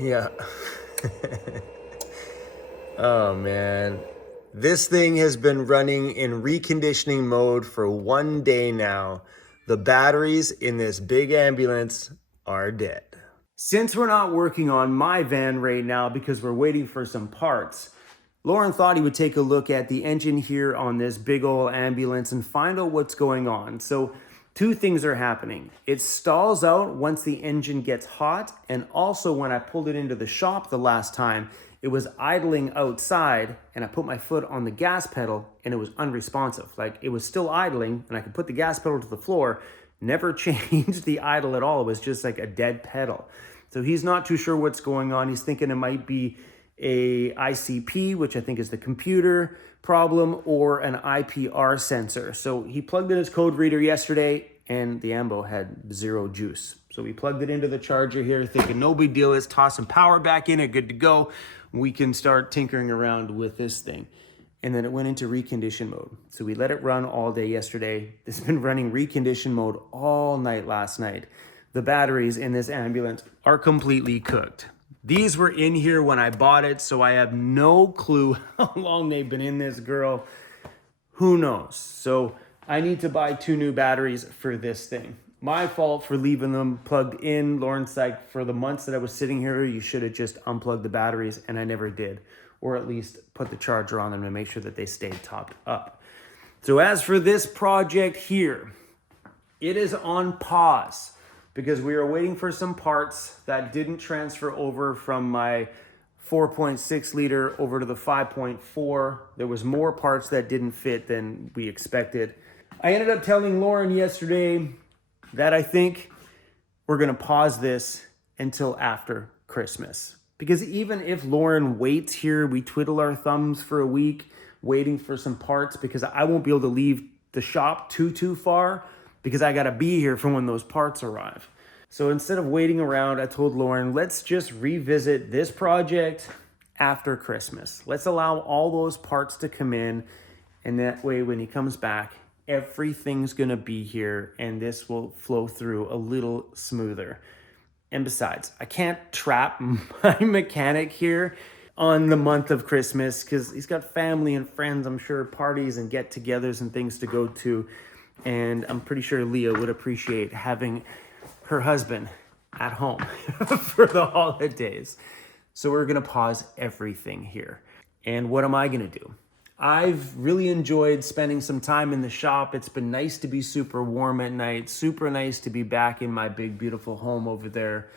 Yeah. Oh man. This thing has been running in reconditioning mode for 1 day now. The batteries in this big ambulance are dead. Since we're not working on my van right now because we're waiting for some parts, Lauren thought he would take a look at the engine here on this big old ambulance and find out what's going on. So two things are happening. It stalls out once the engine gets hot, and also when I pulled it into the shop the last time, it was idling outside and I put my foot on the gas pedal and it was unresponsive. Like it was still idling and I could put the gas pedal to the floor, never changed the idle at all. It was just like a dead pedal. So he's not too sure what's going on. He's thinking it might be a ICP, which I think is the computer problem, or an IPR sensor. So he plugged in his code reader yesterday and the ambo had zero juice. So we plugged it into the charger here thinking no big deal, let's toss some power back in it, good to go. We can start tinkering around with this thing. And then it went into recondition mode. So we let it run all day yesterday. It's been running recondition mode all night last night. The batteries in this ambulance are completely cooked. These were in here when I bought it, so I have no clue how long they've been in this girl. Who knows? So I need to buy 2 new batteries for this thing. My fault for leaving them plugged in. Lauren's like, for the months that I was sitting here, you should have just unplugged the batteries, and I never did. Or at least put the charger on them to make sure that they stayed topped up. So as for this project here, it is on pause because we are waiting for some parts that didn't transfer over from my 4.6 liter over to the 5.4. There was more parts that didn't fit than we expected. I ended up telling Lauren yesterday that I think we're gonna pause this until after Christmas. Because even if Lauren waits here, we twiddle our thumbs for a week, waiting for some parts, because I won't be able to leave the shop too far, because I gotta be here for when those parts arrive. So instead of waiting around, I told Lauren, let's just revisit this project after Christmas. Let's allow all those parts to come in, and that way when he comes back, everything's gonna be here and this will flow through a little smoother. And besides, I can't trap my mechanic here on the month of Christmas because he's got family and friends, I'm sure, parties and get-togethers and things to go to. And I'm pretty sure Leah would appreciate having her husband at home for the holidays. So we're gonna pause everything here. And what am I gonna do? I've really enjoyed spending some time in the shop. It's been nice to be super warm at night, super nice to be back in my big, beautiful home over there.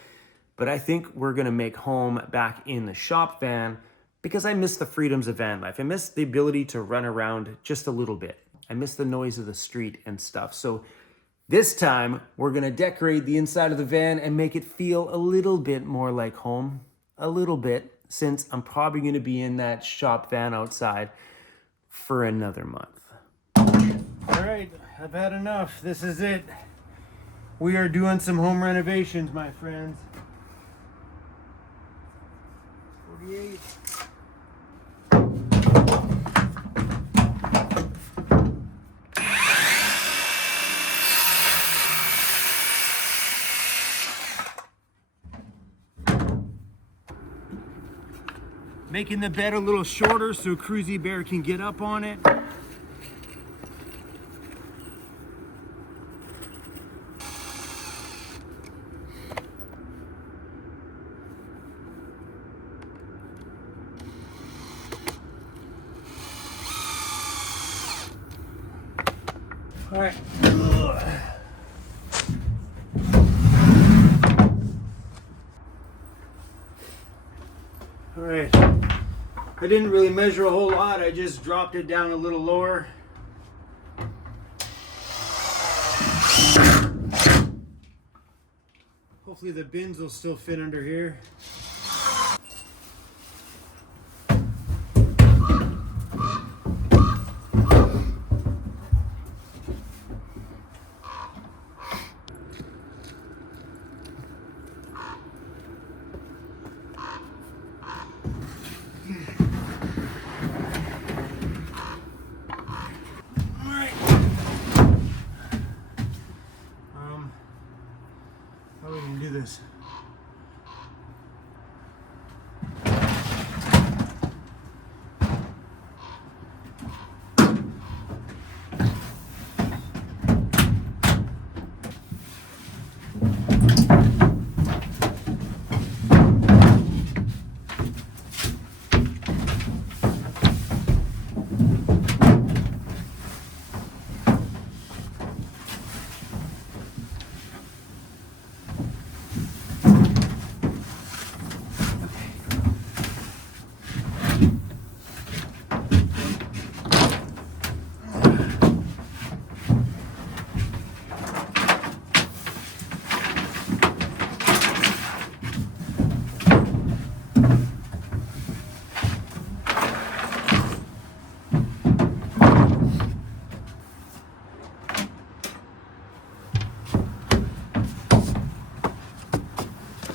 But I think we're gonna make home back in the shop van because I miss the freedoms of van life. I miss the ability to run around just a little bit. I miss the noise of the street and stuff. So this time, we're gonna decorate the inside of the van and make it feel a little bit more like home. A little bit, since I'm probably gonna be in that shop van outside for another month. All right, I've had enough. This is it. We are doing some home renovations, my friends. 48. Making the bed a little shorter so Cruzy Bear can get up on it. All right. All right. I didn't really measure a whole lot. I just dropped it down a little lower. Hopefully the bins will still fit under here. How are we gonna do this?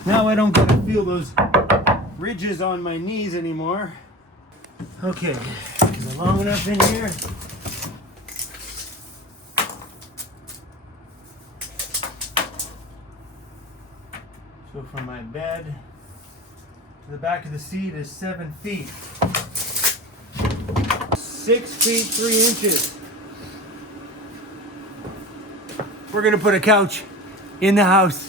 Now I don't gotta feel those ridges on my knees anymore. Okay, is it long enough in here? So from my bed to the back of the seat is 7 feet. 6 feet 3 inches. We're gonna put a couch in the house.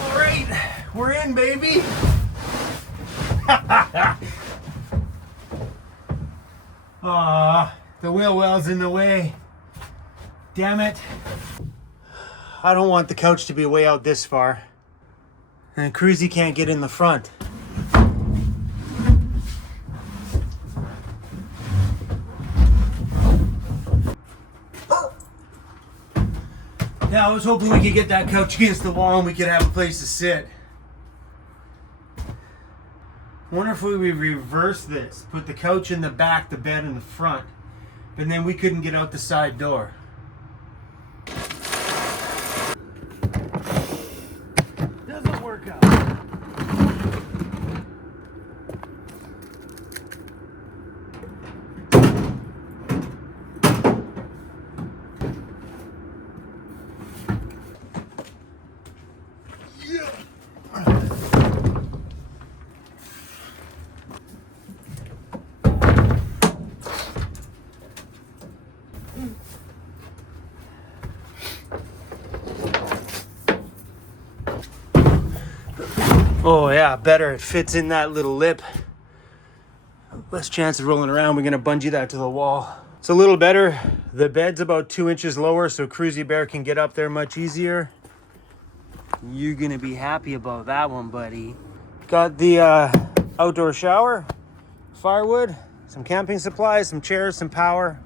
All right, we're in, baby. The wheel well's in the way. Damn it. I don't want the couch to be way out this far. And Cruzy can't get in the front. Yeah, I was hoping we could get that couch against the wall and we could have a place to sit. I wonder if we would reverse this. Put the couch in the back, the bed in the front. And then we couldn't get out the side door. Doesn't work out. Oh yeah, better. It fits in that little lip. Less chance of rolling around. We're gonna bungee that to the wall. It's a little better. The bed's about 2 inches lower, so Cruzy Bear can get up there much easier. You're gonna be happy about that one, buddy. Got the outdoor shower, firewood, some camping supplies, some chairs, some power.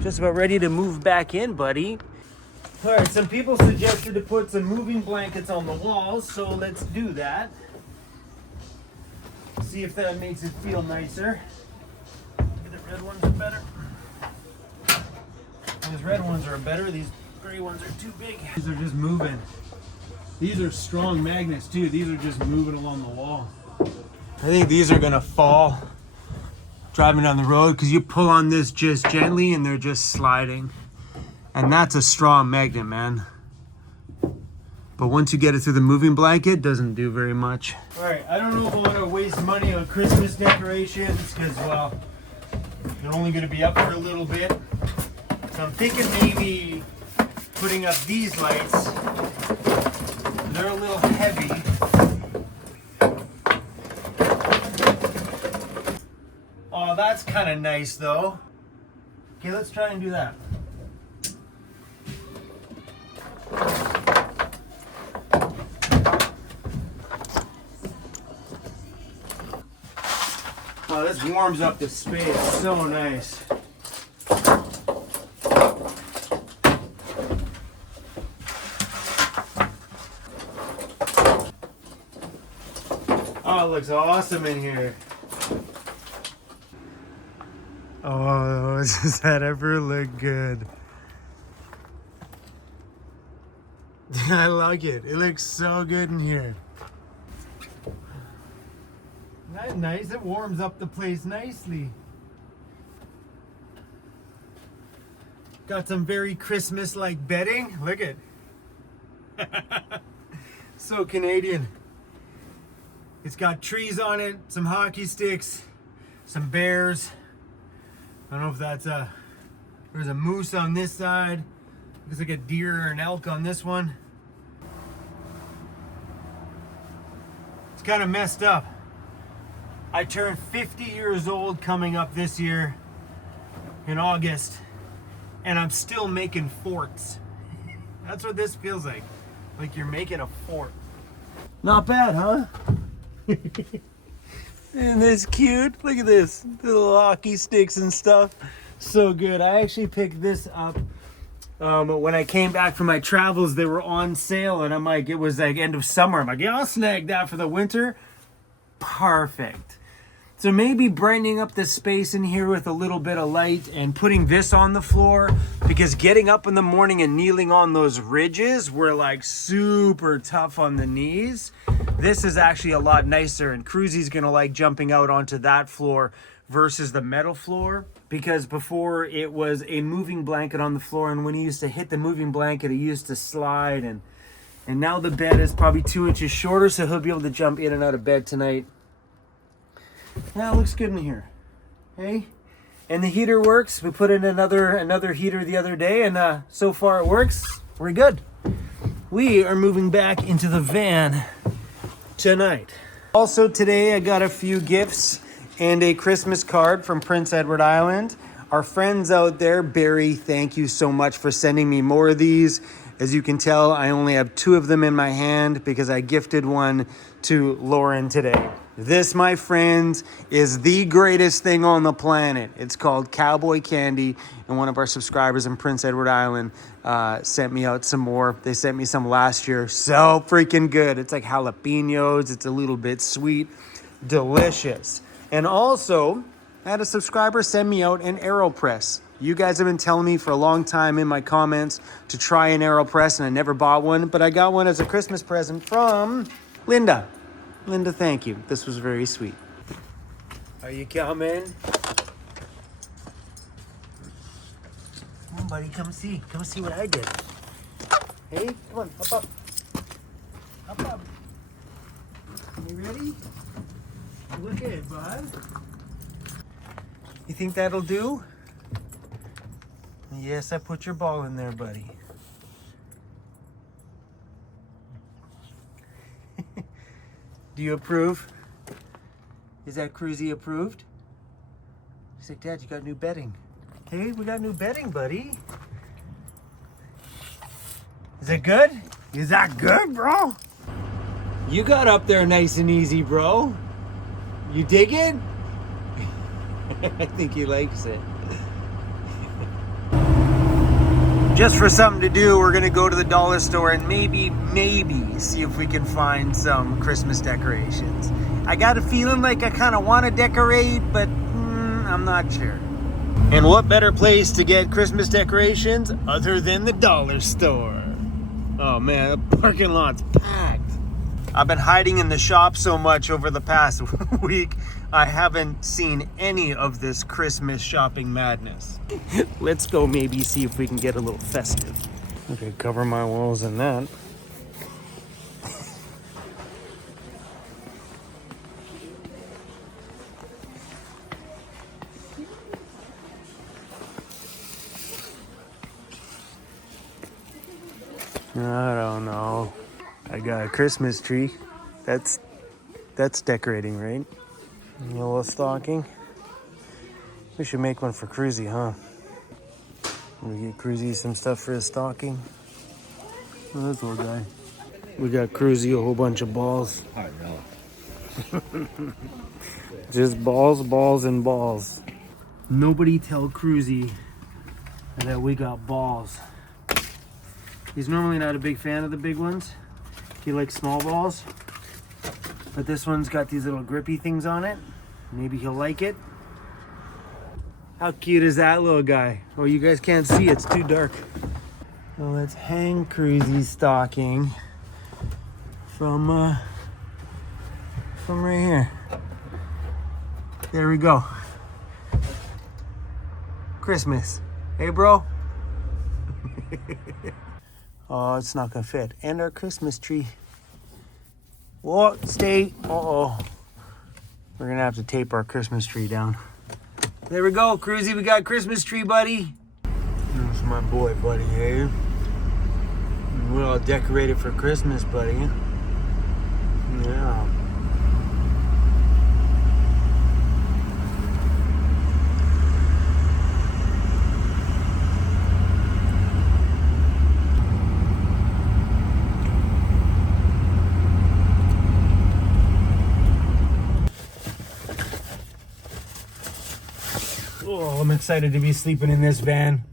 Just about ready to move back in, buddy. All right, some people suggested to put some moving blankets on the walls, so let's do that. See if that makes it feel nicer. The red ones are better. These red ones are better. These gray ones are too big. These are just moving. These are strong magnets too. These are just moving along the wall. I think these are gonna fall driving down the road because you pull on this just gently and they're just sliding. And that's a strong magnet, man. But once you get it through the moving blanket, it doesn't do very much. All right, I don't know if I want to waste money on Christmas decorations because, well, they're only going to be up for a little bit. So I'm thinking maybe putting up these lights. They're a little heavy. Oh, that's kind of nice, though. Okay, let's try and do that. Oh, this warms up the space so nice. Oh, it looks awesome in here. Oh, does that ever look good? I like it. It looks so good in here. Isn't that nice? It warms up the place nicely. Got some very Christmas-like bedding. Look at so Canadian. It's got trees on it, some hockey sticks, some bears. I don't know if that's there's a moose on this side. Looks like a deer or an elk on this one. It's kind of messed up. I turned 50 years old coming up this year in August, and I'm still making forts. That's what this feels like you're making a fort. Not bad, huh? Isn't this cute? Look at this, little hockey sticks and stuff. So good. I actually picked this up When I came back from my travels, they were on sale, and I'm like, it was like end of summer. I'm like, yeah, I'll snag that for the winter. Perfect. So maybe brightening up the space in here with a little bit of light and putting this on the floor, because getting up in the morning and kneeling on those ridges were like super tough on the knees. This is actually a lot nicer, and Cruzy's gonna like jumping out onto that floor versus the metal floor, because before it was a moving blanket on the floor, and when he used to hit the moving blanket, he used to slide, and now the bed is probably 2 inches shorter, so he'll be able to jump in and out of bed tonight. Yeah, it looks good in here. Hey, and the heater works. We put in another heater the other day, and so far it works. We're good. We are moving back into the van tonight. Also today I got a few gifts and a Christmas card from Prince Edward Island. Our friends out there, Barry, thank you so much for sending me more of these. As you can tell, I only have 2 of them in my hand because I gifted one to Lauren today. This, my friends, is the greatest thing on the planet. It's called Cowboy Candy, and one of our subscribers in Prince Edward Island sent me out some more. They sent me some last year. So freaking good. It's like jalapenos. It's a little bit sweet. Delicious. And also, I had a subscriber send me out an AeroPress. You guys have been telling me for a long time in my comments to try an AeroPress, and I never bought one, but I got one as a Christmas present from Linda. Linda, thank you. This was very sweet. Are you coming? Come on, buddy. Come see. Come see what I did. Hey, come on. Hop up. Hop up. You ready? Look at it, bud. You think that'll do? Yes, I put your ball in there, buddy. Do you approve? Is that Cruzy approved? He's like, Dad, you got new bedding. Hey, we got new bedding, buddy. Is it good? Is that good, bro? You got up there nice and easy, bro. You dig it? I think he likes it. Just for something to do, we're gonna go to the dollar store and maybe see if we can find some Christmas decorations. I got a feeling like I kind of want to decorate, but I'm not sure. And what better place to get Christmas decorations other than the dollar store? Oh man, the parking lot's packed. I've been hiding in the shop so much over the past week, I haven't seen any of this Christmas shopping madness. Let's go maybe see if we can get a little festive. Okay, cover my walls in that. I don't know. I got a Christmas tree. That's decorating, right? A little stocking. We should make one for Cruzy, huh? We get Cruzy some stuff for his stocking. Oh, this little guy. We got Cruzy a whole bunch of balls. I know. Just balls, balls, and balls. Nobody tell Cruzy that we got balls. He's normally not a big fan of the big ones. He likes small balls. But this one's got these little grippy things on it. Maybe he'll like it. How cute is that little guy? Oh, you guys can't see, it's too dark. So let's hang Cruzy's stocking from right here. There we go. Christmas. Hey, bro. Oh, it's not gonna fit. And our Christmas tree. Whoa, stay. Uh-oh. We're gonna have to tape our Christmas tree down. There we go, Cruzy, we got Christmas tree, buddy. That's my boy, buddy, eh? We're all decorated for Christmas, buddy. Yeah. Oh, I'm excited to be sleeping in this van.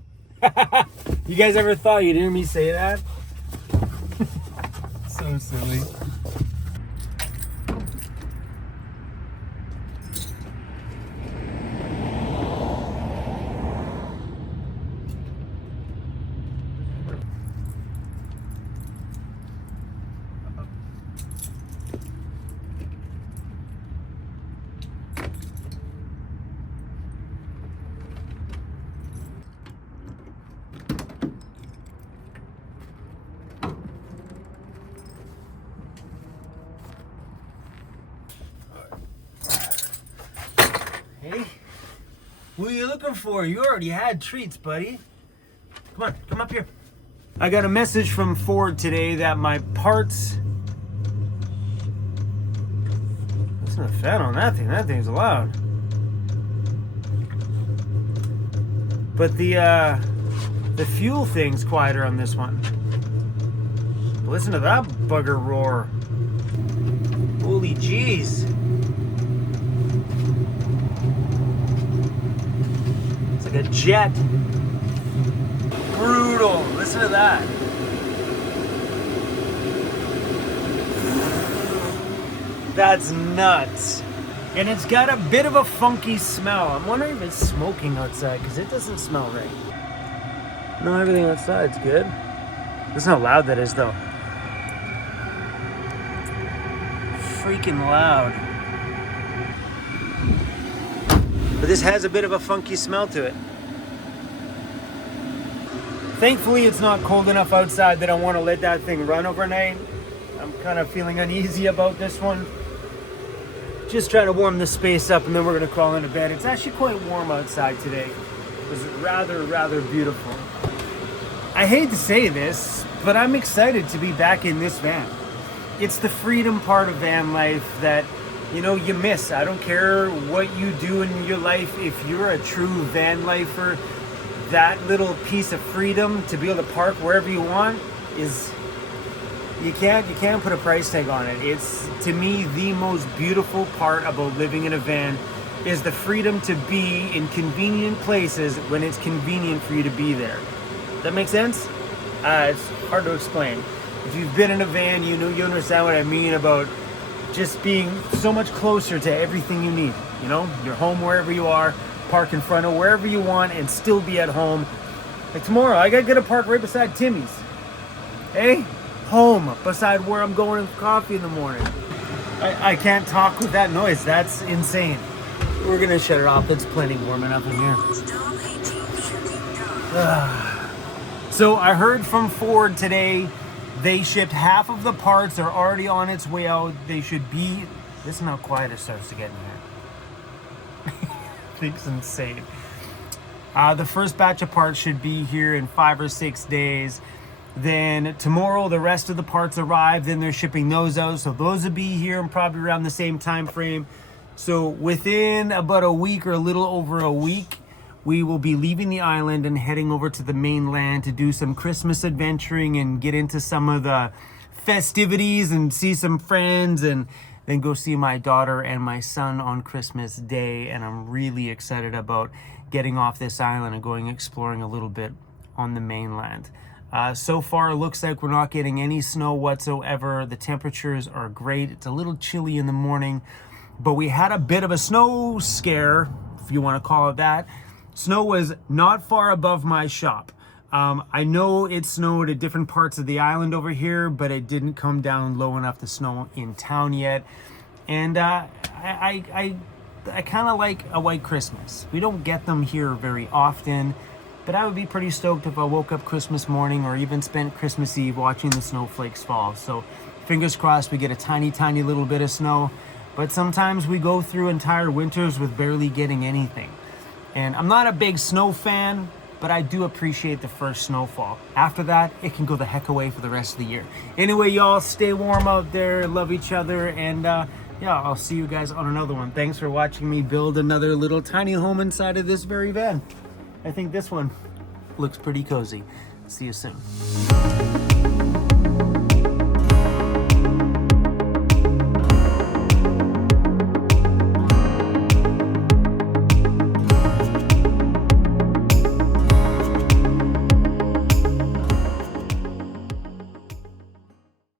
You guys ever thought you'd hear me say that? So silly. Hey, what are you looking for? You already had treats, buddy. Come on, come up here. I got a message from Ford today that my parts... Listen to the fan on that thing. That thing's loud. But the fuel thing's quieter on this one. Listen to that bugger roar. Holy jeez. It's like a jet. Brutal. Listen to that. That's nuts. And it's got a bit of a funky smell. I'm wondering if it's smoking outside because it doesn't smell right. No, everything outside's good. Listen how loud that is though. Freaking loud. But this has a bit of a funky smell to it. Thankfully, it's not cold enough outside that I want to let that thing run overnight. I'm kind of feeling uneasy about this one. Just trying to warm the space up and then we're going to crawl into bed. It's actually quite warm outside today. It was rather beautiful. I hate to say this, but I'm excited to be back in this van. It's the freedom part of van life that, you know, you miss. I don't care what you do in your life. If you're a true van lifer, that little piece of freedom to be able to park wherever you want is, you can't put a price tag on it. It's, to me, the most beautiful part about living in a van is the freedom to be in convenient places when it's convenient for you to be there. That make sense? It's hard to explain. If you've been in a van, you understand what I mean about just being so much closer to everything you need. You know, you're home wherever you are, park in front of wherever you want and still be at home. Like tomorrow, I gotta get a park right beside Timmy's. Hey, home, beside where I'm going for coffee in the morning. I can't talk with that noise, that's insane. We're gonna shut it off, it's plenty warm enough in here. So I heard from Ford today, they shipped half of the parts, they're already on its way out. They should be, listen how quiet it starts to get in here. I think it's insane. The first batch of parts should be here in 5 or 6 days. Then tomorrow, the rest of the parts arrive. Then they're shipping those out. So those will be here and probably around the same time frame. So within about a week or a little over a week, we will be leaving the island and heading over to the mainland to do some Christmas adventuring and get into some of the festivities and see some friends and then go see my daughter and my son on Christmas Day. And I'm really excited about getting off this island and going exploring a little bit on the mainland. So far, it looks like we're not getting any snow whatsoever. The temperatures are great. It's a little chilly in the morning, but we had a bit of a snow scare, if you want to call it that. Snow was not far above my shop. I know it snowed at different parts of the island over here, but it didn't come down low enough to snow in town yet. And I kind of like a white Christmas. We don't get them here very often, but I would be pretty stoked if I woke up Christmas morning or even spent Christmas Eve watching the snowflakes fall. So fingers crossed we get a tiny little bit of snow, but sometimes we go through entire winters with barely getting anything. And I'm not a big snow fan, but I do appreciate the first snowfall. After that, it can go the heck away for the rest of the year. Anyway, y'all, stay warm out there, love each other, and yeah, I'll see you guys on another one. Thanks for watching me build another little tiny home inside of this very van. I think this one looks pretty cozy. See you soon.